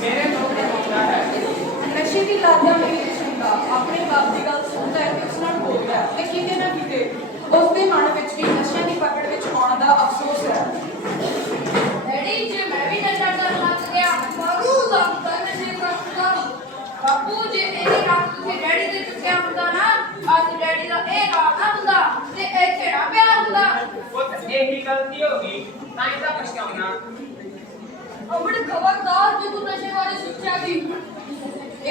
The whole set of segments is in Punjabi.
ਮੇਰੇ ਤੋਂ ਹੁੰਦਾ ਹੈ। ਨਸ਼ੇ ਦੀ ਲਾਦਾ ਮੇਰੀ ਸੁਣਦਾ। ਆਪਣੇ ਬਾਪ ਦੀ ਗੱਲ ਸੁਣਦਾ ਹੈ ਤੇ ਉਸ ਨਾਲ ਬੋਲਦਾ ਹੈ? ਤੇ ਕਿਤੇ ਨਾ ਕਿਤੇ ਉਸ ਦੇ ਮਨ ਵਿੱਚ ਵੀ ਨਸ਼ਿਆਂ ਦੀ ਪਕੜ ਵਿੱਚ ਆਉਣ ਦਾ ਅਫਸੋਸ ਹੈ। ਡੈਡੀ ਜੇ ਮੈਂ ਵੀ ਨਸ਼ਾ ਕਰਨ ਲੱਗ ਗਿਆ ਬਾਬੂ ਲੱਗਦਾ ਨਸ਼ੇ ਕਰਦਾ। ਬਾਪੂ ਜੇ ਇਹ ਰਾਤ ਤੁਸੀਂ ਡੈਡੀ ਦੇ ਚੁੱਕਿਆ ਹੁੰਦਾ ਨਾ ਅੱਜ ਡੈਡੀ ਦਾ ਇਹ ਰਾਤ ਨਾ ਹੁੰਦਾ ਤੇ ਇੱਥੇ ਨਾ ਪਿਆ ਹੁੰਦਾ। ਪੁੱਤ ਇਹੀ ਗਲਤੀ ਹੋ ਗਈ ਤਾਂ ਇਹਦਾ ਪਛਤਾਉਣਾ ਅਮਰ ਖਬਰਦਾਰ ਜੇ ਤੂੰ ਨਸ਼ੇ ਬਾਰੇ ਸੋਚਿਆ ਵੀ।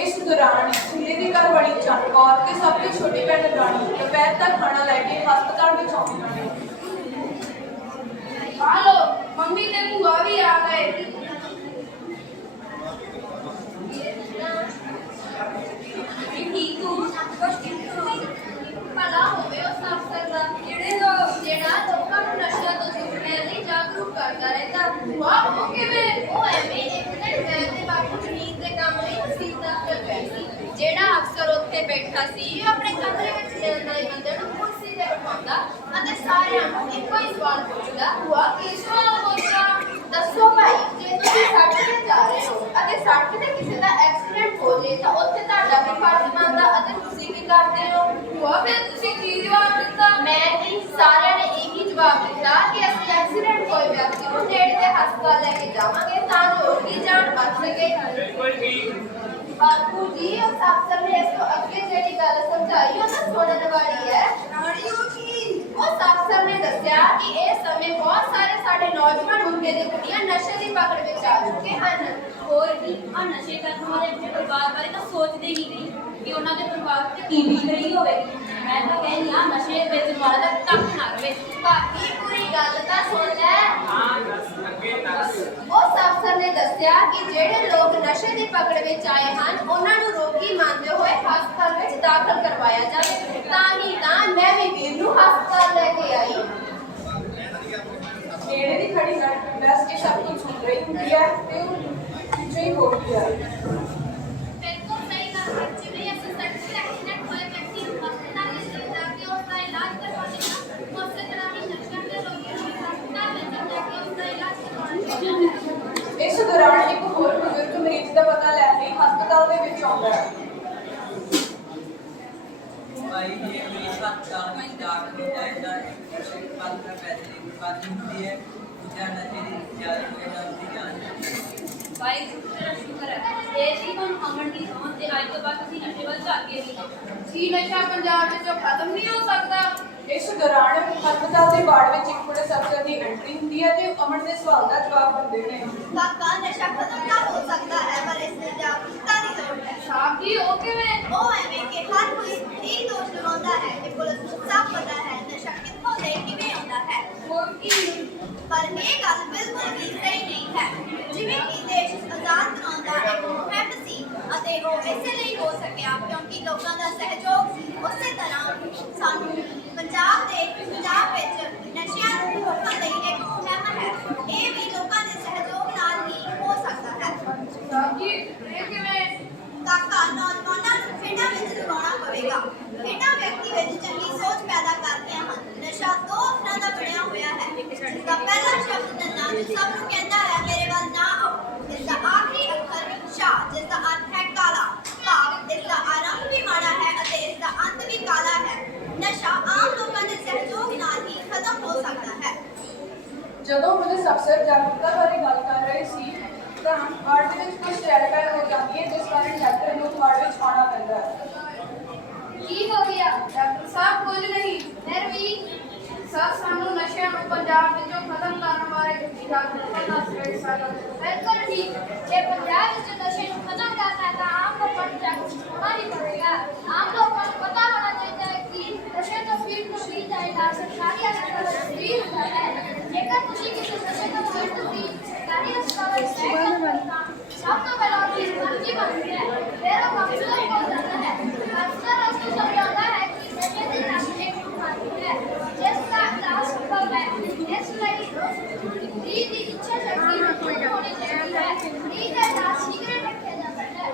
ਇਸ ਦੌਰਾਨ ਸੁਲੇ ਦੀ ਘਰ ਵਾਲੀ ਚੰਕੌਰ ਤੇ ਸਭ ਤੋਂ ਛੋਟੀ ਭੈਣ ਰਾਣੀ ਦੁਪਹਿਰ ਦਾ ਖਾਣਾ ਲੈ ਕੇ ਹਸਪਤਾਲ ਵਿੱਚ ਆਉਂਦੀਆਂ ਨੇ ਆ ਮੰਮੀ ਤੇ ਭੂਆ ਵੀ ਆ ਗਏ ਠੀਕ ਹੋ ਕੁਛ ਠੀਕ ਹੋ ਭਲਾ ਹੋਵੇ ਉਸ ਅਫਸਰ ਦਾ ਜਿਹੜੇ ਲੋਕ ਜਿਹੜਾ ਲੋਕਾਂ ਨੂੰ ਨਸ਼ਿਆਂ ਤੋਂ ਛੁਡਾਉਣ ਲਈ ਜਾਗਰੂਕ ਕਰਦਾ ਰਹਿੰਦਾ ਵਾਹ ਉਹ ਕਿਵੇਂ ਉਹ ਐਵੇਂ ਇੱਕ ਦਿਨ ਗਏ ਤੇ ਬਾਪੂ ਜ਼ਮੀਨ ਦੇ ਕੰਮ ਲਈ ਤਹਿਸੀਲ ਦਫ਼ਤਰ ਗਏ ਸੀ ਜਿਹੜਾ ਅਫਸਰ ਉੱਥੇ ਬੈਠਾ ਸੀ, ਆਪਣੇ ਕਮਰੇ ਵਿੱਚ ਮਿਲਣ ਵਾਲੇ ਬੰਦੇ ਨੂੰ, ਕੁਰਸੀ ਤੇ ਬਿਠਾਉਂਦਾ ਅਤੇ ਸਾਰਿਆਂ ਨੂੰ ਇੱਕੋ ਹੀ ਸਵਾਲ ਪੁੱਛਦਾ, ਭੂਆ ਕਿਸ ਵਾਲਾ ਪੁੱਛਦਾ ਦੱਸੋ ਭਾਈ, ਜੇ ਤੁਸੀਂ ਸੜਕ ਤੇ ਜਾ ਰਹੇ ਹੋ ਅਤੇ ਸੜਕ ਤੇ ਕਿਸੇ ਦਾ ਐਕਸੀਡੈਂਟ ਹੋ ਜੇ ਤਾਂ ਉੱਥੇ ਤੁਹਾਡਾ ਕੀ ਫਰਜ਼ ਬਣਦਾ ਅਤੇ ਤੁਸੀਂ ਕੀ ਕਰਦੇ ਹੋ? ਭੂਆ, ਫਿਰ ਤੁਸੀਂ ਕੀ ਜਵਾਬ ਦਿੱਤਾ? ਮੈਂ ਨਹੀਂ ਸਾਰਿਆਂ ਨੇ ਇਹੀ ਜਵਾਬ ਦਿੱਤਾ ਕਿ ਅਸੀਂ ਐਕਸੀਡੈਂਟ ਹੋਏ ਵਿਅਕਤੀ ਨੂੰ ਨੇੜੇ ਦੇ ਹਸਪਤਾਲ ਲੈ ਕੇ ਜਾਵਾਂਗੇ ਤਾਂ ਜੋ ਉਹਦੀ ਜਾਨ ਬਚ ਸਕੇ ਬਿਲਕੁਲ ਠੀਕ ਬਾਪੂ ਜੀ ਉਸ ਅਫਸਰ ਨੇ ਇਸ ਤੋਂ ਅੱਗੇ ਜਿਹੜੀ ਗੱਲ ਸਮਝਾਈ ਉਹ ਤਾਂ ਸੁਣਨ ਵਾਲੀ ਹੈ ਰਾਣੀਓ ਕੀ ਉਸ ਅਫਸਰ ਨੇ ਦੱਸਿਆ ਕਿ ਇਸ ਸਮੇਂ ਬਹੁਤ ਸਾਰੇ ਸਾਡੇ ਨੌਜਵਾਨ ਮੁੰਡੇ ਤੇ ਕੁੜੀਆਂ ਨਸ਼ੇ ਦੀ ਪਕੜ ਵਿੱਚ ਆ ਚੁੱਕੇ ਹਨ ਹੋਰ ਵੀ ਆ ਨਸ਼ੇ ਕਰਨ ਵਾਲੇ ਆਪਣੇ ਪਰਿਵਾਰ ਬਾਰੇ ਤਾਂ ਸੋਚਦੇ ਹੀ ਨਹੀਂ ਕਿ ਉਹਨਾਂ ਦੇ ਪਰਿਵਾਰ ਤੇ ਕੀ ਬੀਤ ਰਹੀ ਹੋਵੇਗੀ ਮੈਂ ਤਾਂ ਕਹਿੰਦੀ ਆ ਨਸ਼ੇ ਵੇਚਣ ਵਾਲਾ ਦਾ ਤੱਕ ਨਾ ਰਵੇ ਬਾਕੀ ਪੂਰੀ ਗੱਲ ਤਾਂ ਸੁਣ ਲੈ ਹਾਂ ਦੱਸ ਅੱਗੇ ਦੱਸ ਉਸ ਅਫਸਰ ਨੇ ਦੱਸਿਆ ਕਿ ਜਿਹੜੇ ਲੋਕ ਨਸ਼ੇ ਦੀ ਪਕੜ ਵਿੱਚ ਆਏ ਹਨ, ਉਹਨਾਂ ਨੂੰ ਰੋਗੀ ਮੰਨਦੇ ਹੋਏ ਹਸਪਤਾਲ ਵਿੱਚ ਦਾਖਲ ਕਰਵਾਇਆ ਜਾਵੇ। ਤਾਂ ਹੀ ਤਾਂ ਮੈਂ ਵੀ ਵੀਰ ਨੂੰ ਹਸਪਤਾਲ ਲੈ ਕੇ ਆਈ। ਨੇੜੇ ਦੀ ਖੜੀ ਲੜਕੀ ਬਸ ਇਹ ਸਭ ਕੁਝ ਸੁਣ ਰਹੀ ਹੁੰਦੀ ਹੈ ਤੇ ਉਹ ਪਿੱਛੇ ਹੀ ਬੋਲਦੀ ਹੈ ਬਿਲਕੁਲ ਸਹੀ ਗੱਲ ਹੈ ਜਿਵੇਂ ਅਸੀਂ ਸੜਕ ਤੇ ਐਕਸੀਡੈਂਟ ਹੋਏ ਵਿਅਕਤੀ ਨੂੰ ਹਸਪਤਾਲ ਵਿੱਚ ਲੈ ਜਾ ਕੇ ਉਸ ਦਾ ਇਲਾਜ ਕਰਵਾਉਂਦੇ ਹਾਂ ਉਸੇ ਤਰ੍ਹਾਂ ਹੀ ਨਸ਼ਿਆਂ ਦੇ ਰੋਗੀ ਨੂੰ ਵੀ ਹਸਪਤਾਲ ਵਿੱਚ ਲੈ ਕੇ ਉਸ ਦਾ ਇਲਾਜ ਕਰਵਾਉਣਾ ਚਾਹੀਦਾ ਹੈ ਇਸ ਦੌਰਾਨ ਇੱਕ ਹੋਰ ਬਜ਼ੁਰਗ ਮਰੀਜ਼ ਦਾ ਪਤਾ ਲੈਣ ਲਈ ਹਸਪਤਾਲ ਦੇ ਵਿੱਚ ਆਉਂਦਾ ਹੈ ਭਾਈ ਜੇ ਮੇਰੀ ਹਸਪਤਾਲ ਵਿੱਚ ਦਾਖਲ ਹੋ ਜਾਏਗਾ ਇੱਕ ਪਲ ਦਾ ਪੈਸੇ ਦੀ ਬਰਬਾਦੀ ਹੁੰਦੀ ਹੈ ਦੂਜਾ ਨਸ਼ੇ ਦੀ ਜ਼ਿਆਦਾ ਹੋ ਜਾਂਦੀ ਜਾਨ ਭਾਈ ਤੇਰਾ ਸ਼ੁਕਰ ਹੈ ਇਹ ਸੀ ਹੁਣ ਅਮਨ ਦੀ ਸੌਂ ਤੇ ਅੱਜ ਤੋਂ ਬਾਅਦ ਅਸੀਂ ਨਸ਼ੇ ਵੱਲ ਝਾਕੇ ਨਹੀਂ ਕੀ ਨਸ਼ਾ ਪੰਜਾਬ ਵਿੱਚੋਂ ਖਤਮ ਨਹੀਂ ਹੋ ਸਕਦਾ ਇਸ ਦੌਰਾਨ ਹਸਪਤਾਲ ਦੇ ਵਾਰਡ ਵਿੱਚ ਇੱਕ ਪੁਲਿਸ ਅਫਸਰ ਦੀ ਐਂਟਰੀ ਹੁੰਦੀ ਹੈ ਤੇ ਉਹ ਅਮਨ ਦੇ ਸਵਾਲ ਦਾ ਜਵਾਬ ਦਿੰਦੇ ਨੇ ਕਾਕਾ ਨਸ਼ਾ ਖਤਮ ਤਾਂ ਹੋ ਸਕਦਾ ਹੈ ਪਰ ਇਸ ਲਈ ਜਾਗਰੂਕਤਾ ਦੀ ਲੋੜ ਹੈ ਸਾਹਿਬ ਜੀ ਉਹ ਕਿਵੇਂ ਉਹ ਐਵੇਂ ਕਿ ਹਰ ਕੋਈ ਇਹ ਦੋਸ਼ ਲਗਾਉਂਦਾ ਹੈ ਕਿ ਪੁਲਿਸ ਨੂੰ ਸਭ ਪਤਾ ਹੈ ਨਸ਼ਾ ਕਿੱਥੋਂ ਦੇ ਕਿਵੇਂ ਆਉਂਦਾ ਹੈ ਹੋਰ ਕੀ ਪਰ ਇਹ ਗੱਲ ਬਿਲਕੁਲ ਵੀ ਸਹੀ ਨਹੀਂ ਹੈ ਜਿਵੇਂ ਕਿ ਦੇਸ਼ ਆਜ਼ਾਦ ਦਾ ਇੱਕ ਮੁਹਿੰਮ ਸੀ ਅਤੇ ਉਹ ਇਸੇ ਲਈ ਹੋ ਸਕਿਆ ਕਿਉਂਕਿ ਲੋਕਾਂ ਦਾ ਸਹਿਯੋਗ ਸੀ ਉਸੇ ਤਰ੍ਹਾਂ ਸਾਨੂੰ ਪੰਜਾਬ ਦੇ ਪੰਜਾਬ ਵਿੱਚ ਨਸ਼ਿਆਂ ਨੂੰ ਰੋਕਣ ਲਈ ਇੱਕ ਮੁਹਿੰਮ ਹੈ ਇਹ ਵੀ ਲੋਕਾਂ ਦੇ ਸਹਿਯੋਗ ਨਾਲ ਹੀ ਹੋ ਸਕਦਾ ਹੈ ਸਾਹਿਬ ਜੀ ਇਹ ਕਿਵੇਂ ਕਾਕਾ ਨੌਜਵਾਨਾਂ ਨੂੰ ਖੇਡਾਂ ਵਿੱਚ ਲਗਾਉਣਾ ਪਵੇਗਾ ਖੇਡਾਂ ਵਿਅਕਤੀ ਵਿੱਚ ਚੰਗੀ ਸੋਚ ਪੈਦਾ ਕਰਦੀਆਂ ਹਨ ਨਸ਼ਾ ਦੋ ਅੱਖਰਾਂ ਦਾ ਬਣਿਆ ਹੋਇਆ ਹੈ ਜਿਸਦਾ ਪਹਿਲਾ ਸ਼ਬਦ ਨੰਨਾ ਜੋ ਸਭ ਨੂੰ ਕਹਿੰਦਾ ਹੈ ਮੇਰੇ ਵੱਲ ਨਾ ਆਓ ਇਸਦਾ ਆਖਰੀ ਅੱਖਰ ਸ਼ਾ ਜਿਸਦਾ ਅਰਥ ਹੈ ਕਾਲਾ ਭਾਵ ਇਸਦਾ ਆਰੰਭ ਵੀ ਮਾੜਾ ਹੈ ਅਤੇ ਇਸਦਾ ਅੰਤ ਵੀ ਕਾਲਾ ਹੈ ਨਸ਼ਾ ਆਮ ਲੋਕਾਂ ਦੇ ਸਹਿਯੋਗ ਨਾਲ ਹੀ ਖਤਮ ਹੋ ਸਕਦਾ ਹੈ ਜਦੋਂ ਪੁਲਿਸ ਅਫਸਰ ਜਾਗਰੂਕਤਾ ਬਾਰੇ ਗੱਲ ਕਰ ਰਹੇ ਸੀ, ਤਾਂ ਵਾਰਡ ਦੇ ਵਿੱਚ ਕੁਝ ਚੈਲਪੈਲ ਹੋ ਜਾਂਦੀ ਹੈ ਜਿਸ ਕਾਰਨ ਡਾਕਟਰ ਨੂੰ ਵਾਰਡ ਵਿੱਚ ਆਉਣਾ ਪੈਂਦਾ ਹੈ। ਕੀ ਹੋ ਗਿਆ? ਡਾਕਟਰ ਸਾਹਿਬ, ਕੁਝ ਨਹੀਂ। ਫਿਰ ਸਰ ਸਾਨੂੰ ਨਸ਼ਿਆਂ ਨੂੰ ਪੰਜਾਬ ਵਿੱਚੋਂ ਖਤਮ ਕਰਨ ਬਾਰੇ ਜਾਗਰੂਕਤਾ ਦੱਸ ਰਹੇ ਸਨ ਬਿਲਕੁਲ ਠੀਕ। ਜੇ ਪੰਜਾਬ ਵਿੱਚ ਨਸ਼ੇ ਨੂੰ ਖਤਮ ਕਰਨਾ ਹੈ, ਤਾਂ ਆਮ ਲੋਕਾਂ ਨੂੰ ਜਾਗਰੂਕ ਹੋਣਾ ਹੀ ਪਵੇਗਾ। ਆਮ ਲੋਕਾਂ ਨੂੰ ਪਤਾ ਹੋਣਾ ਚਾਹੀਦਾ ਹੈ ਕਿ ਨਸ਼ੇ ਤੋਂ ਪੀੜ ਨੂੰ ਵੀ ਦਾ ਇਲਾਜ ਸਰਕਾਰੀ ਹਸਪਤਾਲ ਵਿੱਚ ਵੀ ਹੁੰਦਾ ਹੈ ਜੇਕਰ ਤੁਸੀਂ ਕਿਸੇ ਨਸ਼ੇ ਤੋਂ ਪੀੜ ਨੂੰ ਸਰਕਾਰੀ ਹਸਪਤਾਲ ਵਿੱਚ ਲੈ ਕੇ ਜਾਂਦੇ ਹੋ ਤਾਂ ਸਭ ਤੋਂ ਪਹਿਲਾਂ ਉਸ ਦੀ ਮਰਜ਼ੀ ਬਣਦੀ ਹੈ ਫਿਰ ਉਹ ਕਾਉਂਸਲਰ ਕੋਲ ਜਾਂਦਾ ਹੈ ਕਾਉਂਸਲਰ ਉਸ ਨੂੰ ਸਮਝਾਉਂਦਾ ਹੈ ਕਿ ਨਸ਼ੇ ਦੀ ਲਤ ਇੱਕ ਬਿਮਾਰੀ ਹੈ ਜਿਸ ਦਾ ਇਲਾਜ ਸੰਭਵ ਹੈ ਇਸ ਲਈ ਦੀ ਦੀ ਇੱਛਾ ਸ਼ਕਤੀ ਨੂੰ ਪੂਰੀ ਹੋਣੀ ਚਾਹੀਦੀ ਹੈ ਇਹ ਦਾ ਇਲਾਜ ਸਿਗਰਟ ਰੱਖਿਆ ਜਾਂਦਾ ਹੈ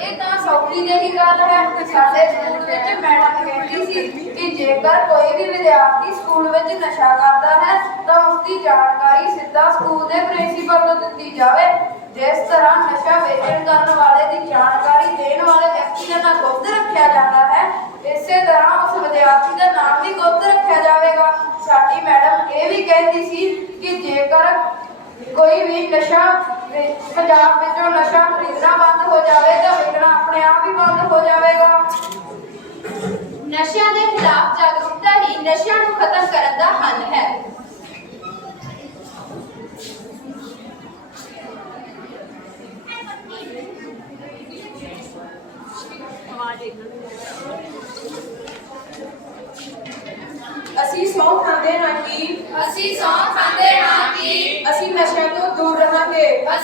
ਇਹ ਤਾਂ ਸੌਖੀ ਜਿਹੀ ਗੱਲ ਹੈ। ਸਾਡੇ ਸਕੂਲ ਵਿੱਚ ਮੈਡਮ ਕਹਿੰਦੀ ਸੀ ਕਿ ਜੇਕਰ ਕੋਈ ਵੀ ਵਿਦਿਆਰਥੀ ਸਕੂਲ ਵਿੱਚ ਨਸ਼ਾ ਕਰਦਾ ਹੈ, ਤਾਂ ਉਸ ਦੀ ਜਾਣਕਾਰੀ ਸਿੱਧਾ ਸਕੂਲ ਦੇ ਪ੍ਰਿੰਸੀਪਲ ਨੂੰ ਦਿੱਤੀ ਜਾਵੇ। ਜਿਸ ਤਰ੍ਹਾਂ ਨਸ਼ਾ ਵੇਚਣ ਕਰਨ ਵਾਲੇ ਦੀ ਜਾਣਕਾਰੀ ਦੇਣ ਵਾਲੇ ਵਿਅਕਤੀ ਦਾ ਨਾਮ ਗੁਪਤ ਰੱਖਿਆ ਜਾਂਦਾ ਹੈ, ਇਸੇ ਤਰ੍ਹਾਂ ਉਸ ਵਿਦਿਆਰਥੀ ਦਾ ਨਾਮ ਵੀ ਗੁਪਤ ਰੱਖਿਆ ਜਾਵੇਗਾ। ਸਾਡੀ ਮੈਡਮ ਇਹ ਵੀ ਕਹਿੰਦੀ ਸੀ ਕਿ ਜੇਕਰ ਕੋਈ ਵੀ ਨਸ਼ਾ ਪੰਜਾਬ ਵਿੱਚੋਂ ਨਸ਼ਾ ਖਰੀਦਣਾ ਬੰਦ ਹੋ ਜਾਵੇ ਤਾਂ ਵੇਚਣਾ ਆਪਣੇ ਆਪ ਹੀ ਬੰਦ ਹੋ ਜਾਵੇਗਾ। ਨਸ਼ਿਆਂ ਦੇ ਖਿਲਾਫ ਜਾਗਰੂਕਤਾ ਹੀ ਨਸ਼ਿਆਂ ਨੂੰ ਖਤਮ ਕਰਨ ਦਾ ਹੱਲ ਹੈ। ਅਸੀਂ ਸੌਂ ਖਾਂਦੇ ਹਾਂ ਕਿ ਅਸੀਂ ਸੌਂ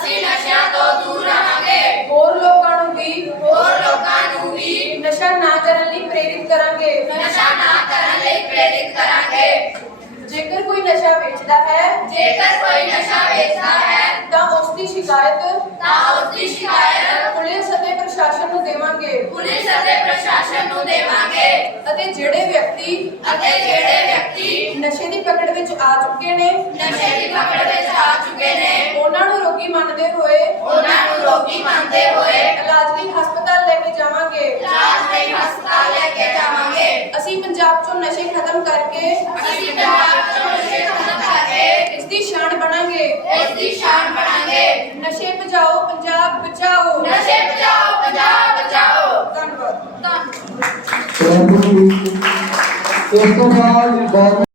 ਅਸੀਂ ਨਸ਼ਿਆਂ ਤੋਂ ਦੂਰ ਰਹਾਂਗੇ। ਹੋਰ ਲੋਕਾਂ ਨੂੰ ਵੀ ਹੋਰ ਲੋਕਾਂ ਨੂੰ ਵੀ ਨਸ਼ਾ ਨਾ ਕਰਨ ਲਈ ਪ੍ਰੇਰਿਤ ਕਰਾਂਗੇ। ਨਸ਼ਾ ਨਾ ਕਰਨ ਲਈ ਪ੍ਰੇਰਿਤ ਕਰਾਂਗੇ। ਜੇਕਰ ਕੋਈ ਨਸ਼ਾ ਵੇਚਦਾ ਹੈ ਜੇਕਰ ਕੋਈ ਨਸ਼ਾ ਵੇਚਦਾ ਹੈ ਤਾਂ ਉਸ ਦੀ ਸ਼ਿਕਾਇਤ ਤਾਂ ਉਸ ਦੀ ਸ਼ਿਕਾਇਤ ਪੁਲਿਸ ਅਤੇ ਪ੍ਰਸ਼ਾਸਨ ਨੂੰ ਦੇਵਾਂਗੇ ਪੁਲਿਸ ਅਤੇ ਪ੍ਰਸ਼ਾਸਨ ਨੂੰ ਦੇਵਾਂਗੇ। ਅਤੇ ਜਿਹੜੇ ਵਿਅਕਤੀ ਅਤੇ ਜਿਹੜੇ ਵਿਅਕਤੀ ਨਸ਼ੇ ਦੀ ਪਕੜ ਵਿੱਚ ਆ ਚੁੱਕੇ ਨੇ ਨਸ਼ੇ ਦੀ ਪਕੜ ਵਿੱਚ ਆ ਚੁੱਕੇ ਨੇ ਉਹਨਾਂ ਨੂੰ ਰੋਗੀ ਮੰਨਦੇ ਹੋਏ ਉਹਨਾਂ ਨੂੰ ਰੋਗੀ ਮੰਨਦੇ ਹੋਏ ਇਲਾਜ ਲਈ ਹਸਪਤਾਲ ਲੈ ਕੇ ਜਾਵਾਂਗੇ। ਇਲਾਜ ਲਈ ਹਸਪਤਾਲ ਲੈ ਕੇ ਜਾਵਾਂਗੇ। ਅਸੀਂ ਪੰਜਾਬ ਤੋਂ ਨਸ਼ੇ ਖਤਮ ਕਰਕੇ ਅਸੀਂ ਪੰਜਾਬ ਤੋਂ ਨਸ਼ੇ ਖਤਮ ਕਰਕੇ ਇਸ ਦੀ ਸ਼ਾਨ ਬਣਾਂਗੇ। ਇਸ ਦੀ ਸ਼ਾਨ ਬਣਾਂਗੇ। ਨਸ਼ੇ ਬਚਾਓ ਪੰਜਾਬ ਬਚਾਓ। ਨਸ਼ੇ ਬਚਾਓ ਪੰਜਾਬ Portugal, Portugal.